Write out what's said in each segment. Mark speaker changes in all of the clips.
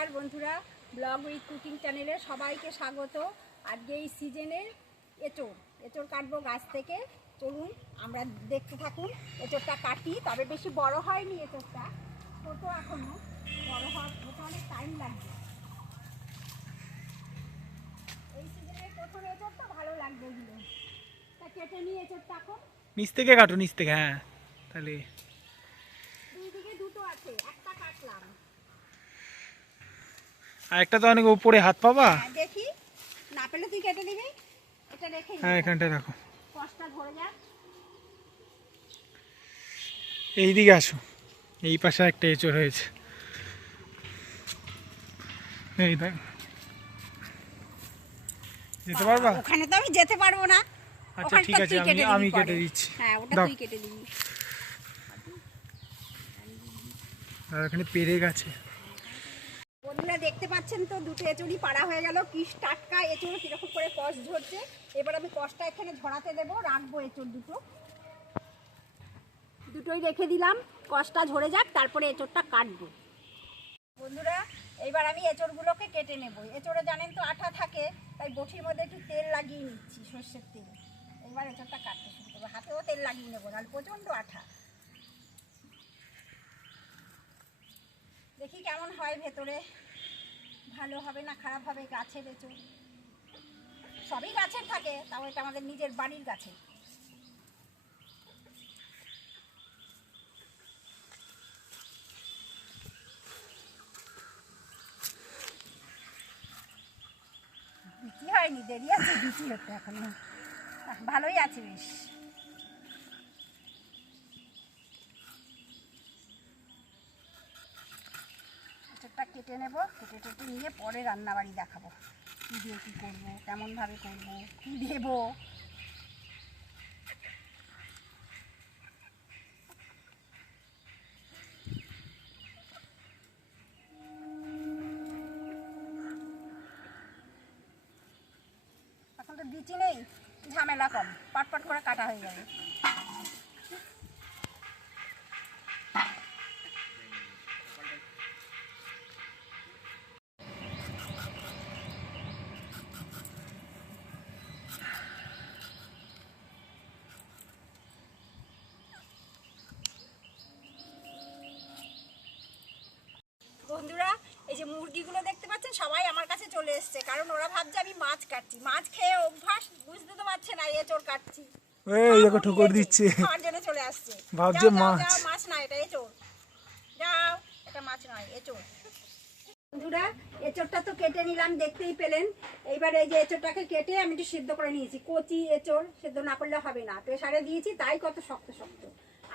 Speaker 1: নমস্কার বন্ধুরা blog with cooking চ্যানেলে সবাইকে স্বাগত। আজকে এই সিজনের এঁচড় এঁচড় কাটবো গাছ থেকে। চলুন আমরা দেখতে থাকুন এঁচড়টা কাটি তবে বেশি বড় হয়নি এঁচড়টা। ছোটো এখনও বড় হওয়ার হতে অনেক টাইম লাগবে। এই সিজনের প্রথম এঁচড়টা ভালো লাগবে এগুলো। তা কেটে নিয়ে এঁচড়টা এখন।
Speaker 2: নিচ থেকে কাটো নিচ থেকে হ্যাঁ তাহলে।
Speaker 1: দুই দিকে দুটো আছে একটা কাটলাম।
Speaker 2: আর একটা তো অনেক উপরে হাত পাবা।
Speaker 1: দেখি না পেলে তুই কেটে দিবি? এটা রেখে
Speaker 2: হ্যাঁ এখানটায় রাখো।
Speaker 1: কষ্টটা ধরে যাক
Speaker 2: এই দিকে আসো। এই পাশে একটা এঁচড় হয়েছে। এই দেখ। যেতে পারবা?
Speaker 1: ওখানে তো আমি যেতে পারব না।
Speaker 2: আচ্ছা ঠিক আছে আমি আমি কেটে দিচ্ছি।
Speaker 1: হ্যাঁ ওটা তুই কেটে দিবি।
Speaker 2: আর এখানে পেরে গেছে।
Speaker 1: বন্ধুরা দেখতে পাচ্ছেন তো, দুটো এঁচড়ি পাড়া হয়ে গেল। কি টাটকা এঁচড়, কীরকম করে কষ ঝরছে। এবার আমি কষটা এখানে ঝরাতে দেবো, রাখব এঁচড় দুটো। দুটোই রেখে দিলাম, কষটা ঝরে যাক, তারপরে এঁচড়টা কাটবো। বন্ধুরা এইবার আমি এঁচড়গুলোকে কেটে নেব। এঁচড়ে জানেন তো আঠা থাকে, তাই বটির মধ্যে একটু তেল লাগিয়ে নিচ্ছি সর্ষের তেল। এবার এঁচড়টা কাটতে শুরু করব। হাতেও তেল লাগিয়ে নেব, নাহলে প্রচণ্ড আঠা। দেখি কেমন হয় ভেতরে। ভালো হবে না, খারাপ হবে, গাছের এঁচড়। সবই গাছের থাকে, তাও এটা আমাদের নিজের বাড়ির গাছে হয়নি, দেরি আছে বিচি হতে এখন। ভালোই আছে বেশ এঁচড়টা কেটে নেব, কেটে টেটে নিয়ে পরে রান্নাবাড়ি দেখাবো। কী দিয়ে কী করব, কেমনভাবে করব, কী দেবো? এখন তো বিচি নেই, ঝামেলা কম, পটপট করে কাটা হয়ে যাবে বন্ধুরা এই যে মুরগিগুলো দেখতে পাচ্ছেন সবাই আমার কাছে চলে এসছে। কারণ ওরা ভাবছে আমি মাছ কাটছি। মাছ খেয়ে অভ্যাস বুঝতে তো পারছে না এঁচড় কাটছি।
Speaker 2: এই দেখো ঠুকর দিচ্ছে।
Speaker 1: খাওয়ার জন্য চলে আসছে।
Speaker 2: ভাবছে মাছ।
Speaker 1: মাছ না এটা এঁচড় যাও এটা মাছ নয় এঁচড় বন্ধুরা এঁচড়টা তো কেটে নিলাম দেখতেই পেলেন। এইবার এই যে এঁচড়টাকে কেটে আমি একটু সিদ্ধ করে নিয়েছি। কচি এঁচড় সিদ্ধ না করলে হবে না। প্রেসারে দিয়েছি তাই কত শক্ত শক্ত।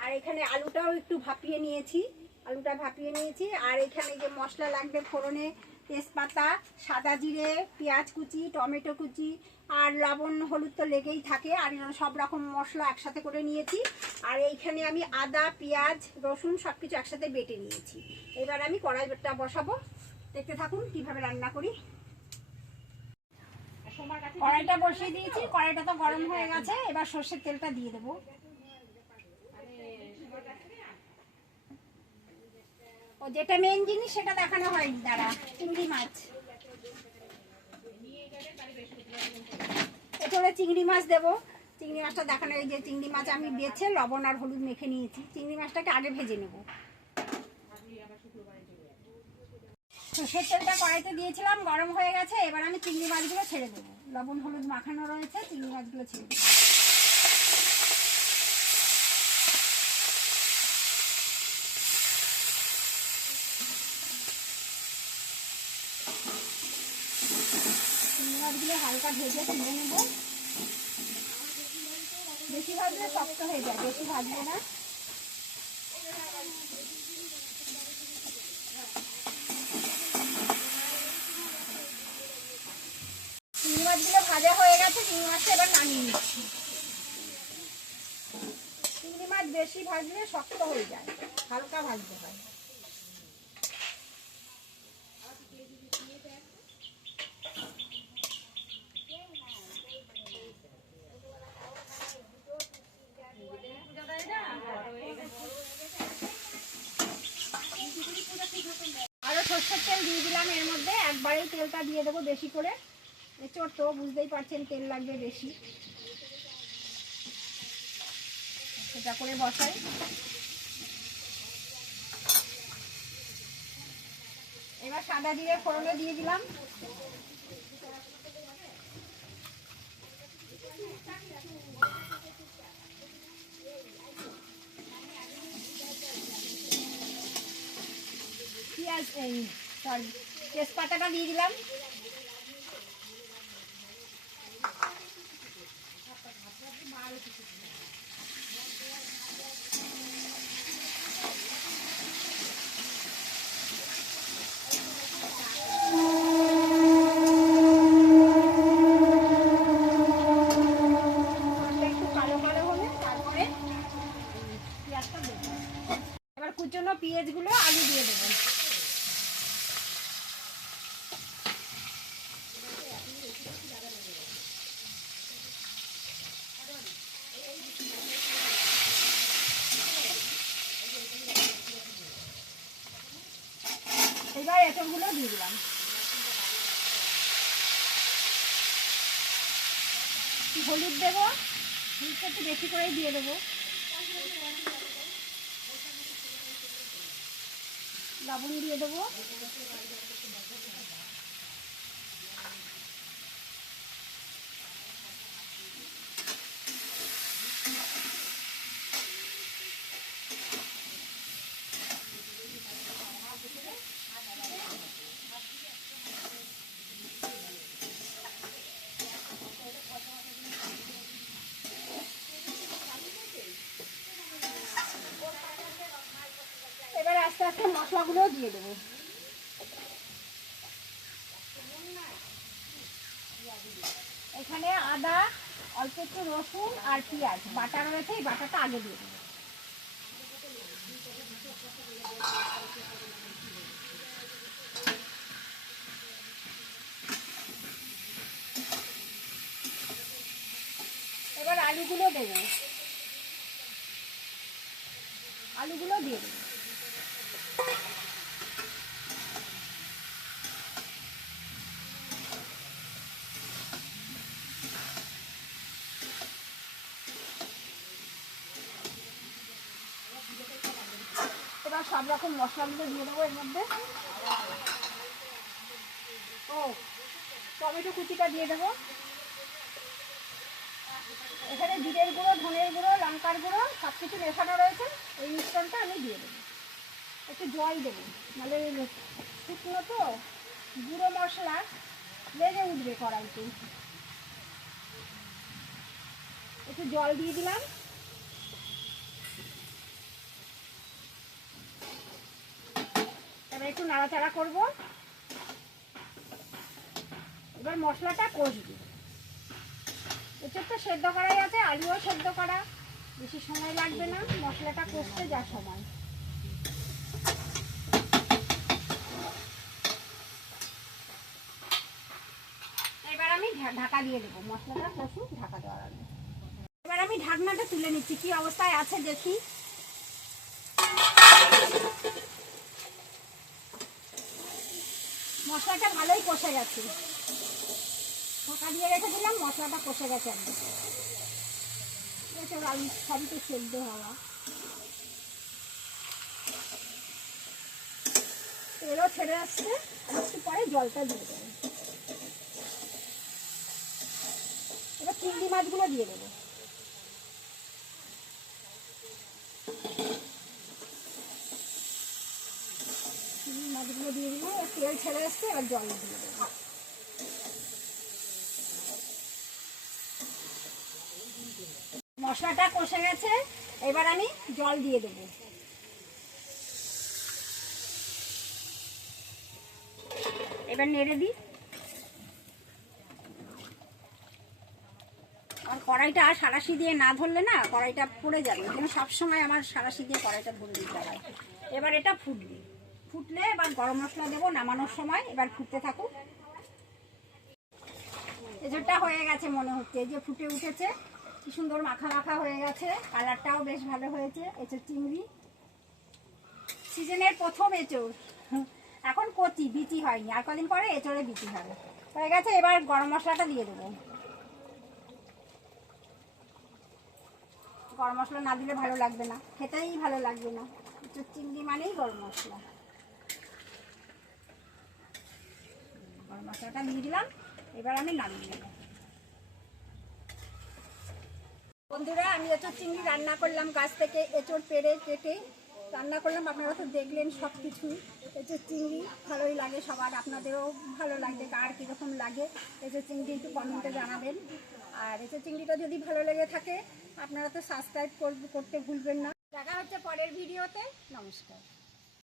Speaker 1: আর এখানে আলুটাও একটু ভাপিয়ে নিয়েছি। আলুটা ভাপিয়ে নিয়েছি। আর এখানে যে মশলা লাগবে ফোড়নে, তেজপাতা, সাদা জিরে, পেঁয়াজ কুচি, টমেটো কুচি আর লবণ, হলুদ তো লেগেই থাকে। আর সব রকম মশলা একসাথে করে নিয়েছি। আর এইখানে আমি আদা, পেঁয়াজ, রসুন সব কিছু একসাথে বেটে নিয়েছি। এবার আমি কড়াইটা বসাবো। দেখতে থাকুন কীভাবে রান্না করি। কড়াইটা বসিয়ে দিয়েছি। কড়াইটা তো গরম হয়ে গেছে। এবার সর্ষের তেলটা দিয়ে দেবো। ও, যেটা মেন জিনিস সেটা দেখানো হয়নি, দাঁড়া, চিংড়ি মাছ। এটারে চিংড়ি মাছ দেবো। চিংড়ি মাছটা দেখানো, এই যে চিংড়ি মাছ আমি বেছে লবণ আর হলুদ মেখে নিয়েছি। চিংড়ি মাছটাকে আগে ভেজে নেব। সর্ষের তেলটা কড়াইতে দিয়েছিলাম, গরম হয়ে গেছে, এবার আমি চিংড়ি মাছগুলো ছেড়ে দেবো। লবণ, হলুদ মাখানো রয়েছে, চিংড়ি মাছগুলো ছেড়ে দেবো চিংড়ি হালকা ভেজে তুলে নেব। বেশি ভাজলে শক্ত হয়ে যায়, বেশি ভাজবে না। চিংড়ি মাছগুলো ভাজা হয়ে গেছে, চিংড়ি এবার চিংড়ি মাছ বেশি ভাজলে শক্ত হয়ে যায়, হালকা ভাজতে হয় আরও সর্ষের তেল দিয়ে দিলাম, এর মধ্যে একবারেই তেলটা দিয়ে দেবো বেশি করে। এচোর তো, বুঝতেই পারছেন তেল লাগবে বেশি। সেটা করে বসাই। এবার সাদা জিরে ফোড়নে দিয়ে দিলাম পেঁয়াজ এই তেজপাতাটা দিয়ে দিলাম মাছটা একটু কালো কালো হলে তারপরে এই পেঁয়াজটা দেবো এবার কুচনো পেঁয়াজগুলো আলু দিয়ে দেবো এবার দিয়ে দিলাম। হলুদ দেবো হলুদটা একটু বেশি করেই দিয়ে দেবো। লবণ দিয়ে দেবো এবার আস্তে আস্তে মশলাগুলো দিয়ে দেবো। এখানে আদা, অল্প একটু রসুন আর পেঁয়াজ। বাটা রয়েছে, এই বাটাটা আগে দিয়ে দেবো। এবার আলুগুলো দেবো। আলুগুলো দিয়ে দেবো। এবার সব রকম মশলাগুলো দিয়ে দেবো এর মধ্যে। ও, টমেটো কুচিটা দিয়ে দেবো। এখানে জিরের গুঁড়ো, ধনের গুঁড়ো, লঙ্কার গুঁড়ো সব কিছু মেশানো রয়েছে। এই মিশ্রণটা আমি দিয়ে দেবো। একটু জল দেবো, নাহলে শুকনো তো। গুঁড়ো মশলা লেগে উঠবে কড়াইতে। একটু জল দিয়ে দিলাম। এবার একটু নাড়াচাড়া করব। এবার মশলাটা কষবি। এটার তো সেদ্ধ করাই আছে, আলুও সেদ্ধ করা। বেশি সময় লাগবে না, মশলাটা কষতে যা সময়। এবার আমি ঢাকা দিয়ে দেবো। মশলাটা কষুক, ঢাকা দেওয়ার আগে। এবার আমি ঢাকনাটা তুলে নিচ্ছি। কি অবস্থায় আছে দেখি। মশলাটা ভালোই কষে গেছে। ঢাকা দিয়ে রেখে দিলাম মশলাটা কষে গেছে আলু সবই তো সেদ্ধ হওয়া। তেলও ছেড়ে আসছে, একটু পরে জলটা দিয়ে দেবো। এবার চিংড়ি মাছগুলো দিয়ে দেবো চিংড়ি মাছগুলো দিয়ে এবার তেল ছেড়ে আসছে এবার জল দিয়ে দেবো। মশলাটা কষে গেছে, এবার আমি জল দিয়ে দেবো। এবার নেড়ে দিই। আর কড়াইটা সারাশি দিয়ে না ধরলে না, কড়াইটা পড়ে যাবে, ওই জন্য সবসময় আমার সারাশি দিয়ে কড়াইটা ধরে দিতে হয়। এবার এটা ফুটবে। ফুটলে এবার গরম মশলা দেবো নামানোর সময়, এবার ফুটতে থাকুক। এজোরটা হয়ে গেছে মনে হচ্ছে যে ফুটে উঠেছে, কি সুন্দর মাখা মাখা হয়ে গেছে, কালারটাও বেশ ভালো হয়েছে এঁচড় চিংড়ি। সিজনের প্রথম এঁচড় এখন কচি, বিচি হয়নি, আর কদিন পরে এঁচড়ে বিচি হবে। হয়ে গেছে, এবার গরম মশলাটা দিয়ে দেবো। গরম মশলা না দিলে ভালো লাগবে না, খেতেই ভালো লাগবে না। চিংড়ি মানেই গরম মশলা। গরম মশলাটা দিয়ে দিলাম। এবার আমি নামিয়ে নেব। বন্ধুরা, আমি এঁচড় চিংড়ি রান্না করলাম গাছ থেকে। এঁচড় পেড়ে কেটে রান্না করলাম। আপনারা তো দেখলেন সব কিছু এঁচড় চিংড়ি ভালোই লাগে সবার। আপনাদেরও ভালো লাগবে, কার কীরকম লাগে। এঁচড় চিংড়ি একটু কমেন্টে জানাবেন। আর এঁচড় চিংড়িটা যদি ভালো লেগে থাকে, আপনারা তো সাবস্ক্রাইব করতে ভুলবেন না। দেখা হচ্ছে পরের ভিডিওতে। নমস্কার।